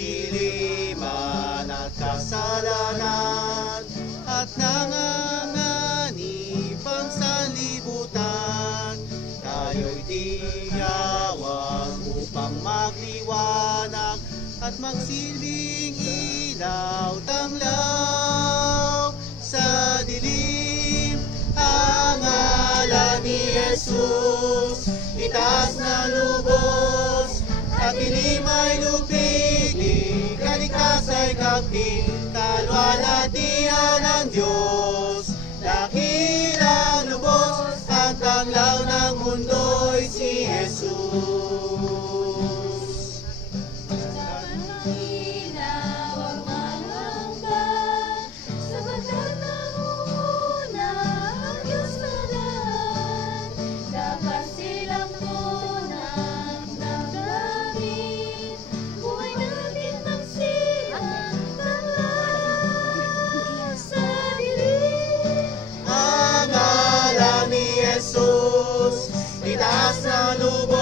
kadiliman at kasalanan at nanganganib ang sanlibutan. Tayo'y tinawag upang magliwanag at magsilbing ilaw tanglaw sa dilim. Ang ngalan ni Jesus, itaas na lubos, at dilim ay lupigling, kaligtas ay kamping, kalwalhatian ng Diyos. Dakilang lubos, ang tanglaw ng mundo'y si Jesus. Itaas na lubos,